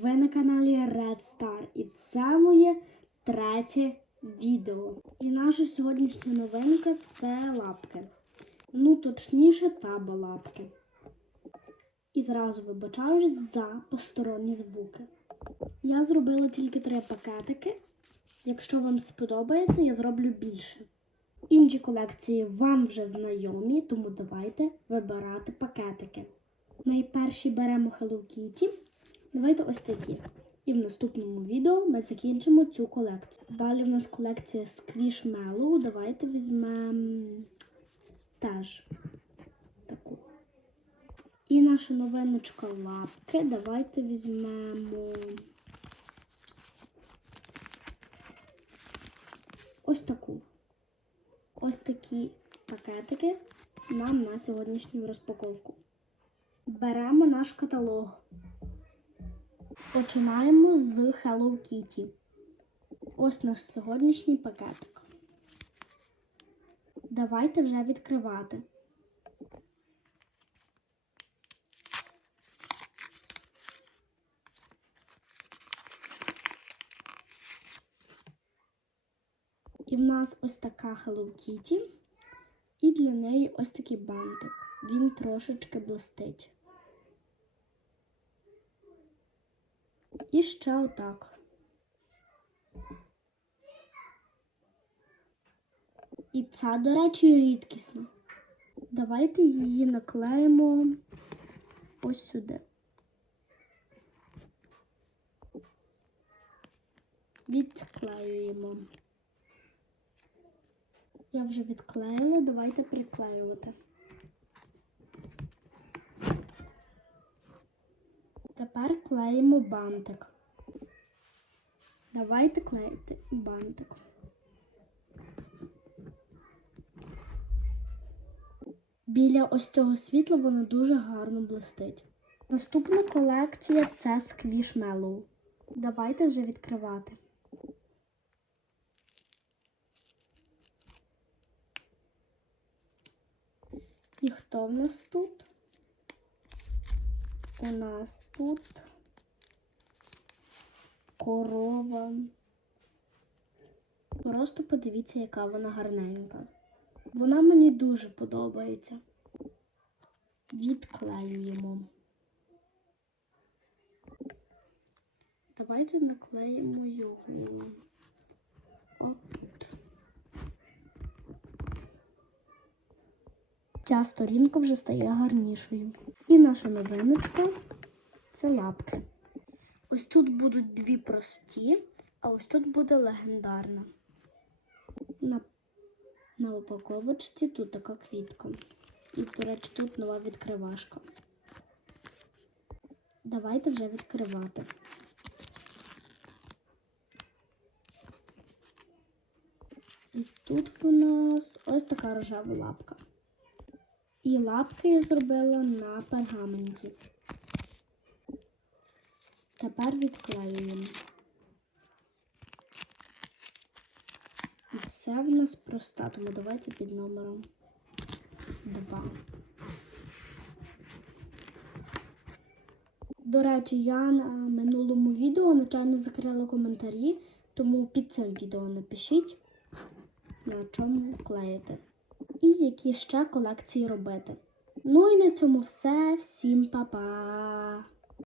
ви на каналі Red Star. І це моє третє відео. І наша сьогоднішня новинка це лапки. Ну, точніше, таболапки. І зразу вибачаюсь за посторонні звуки. Я зробила тільки три пакетики. Якщо вам сподобається, я зроблю більше. Інші колекції вам вже знайомі, тому давайте вибирати пакетики. Найперші беремо Hello Kitty. Давайте ось такі. І в наступному відео ми закінчимо цю колекцію. Далі в нас колекція Squishmallow. Давайте візьмемо теж таку. І наша новиночка лапки. Давайте візьмемо ось таку. Ось такі пакетики нам на сьогоднішню розпаковку. Беремо наш каталог. Починаємо з Hello Kitty. Ось наш сьогоднішній пакетик. Давайте вже відкривати. І в нас ось така Hello Kitty. І для неї ось такий бантик. Він трошечки блистить. І ще отак. І ця, до речі, рідкісна. Давайте її наклеїмо ось сюди. Відклеюємо. Я вже відклеїла, давайте приклеювати. Тепер клеїмо бантик. Давайте клеїти бантик. Біля ось цього світла воно дуже гарно блистить. Наступна колекція це Squishmallow. Давайте вже відкривати. І хто в нас тут? У нас тут корова. Просто подивіться, яка вона гарненька. Вона мені дуже подобається. Відклеюємо. Давайте наклеїмо його. От. Ця сторінка вже стає гарнішою. Наша новиночка це лапки. Ось тут будуть дві прості, а ось тут буде легендарна. На, на упаковочці тут така квітка. І, до речі, тут нова відкривашка. Давайте вже відкривати. І тут у нас ось така рожева лапка. І лапки я зробила на пергаменті. Тепер відклеюємо. І це в нас проста, тому давайте під номером 2. До речі, я на минулому відео начально закрила коментарі, тому під цим відео напишіть, на чому клеїти і які ще колекції робити. Ну і на цьому все. Всім па-па!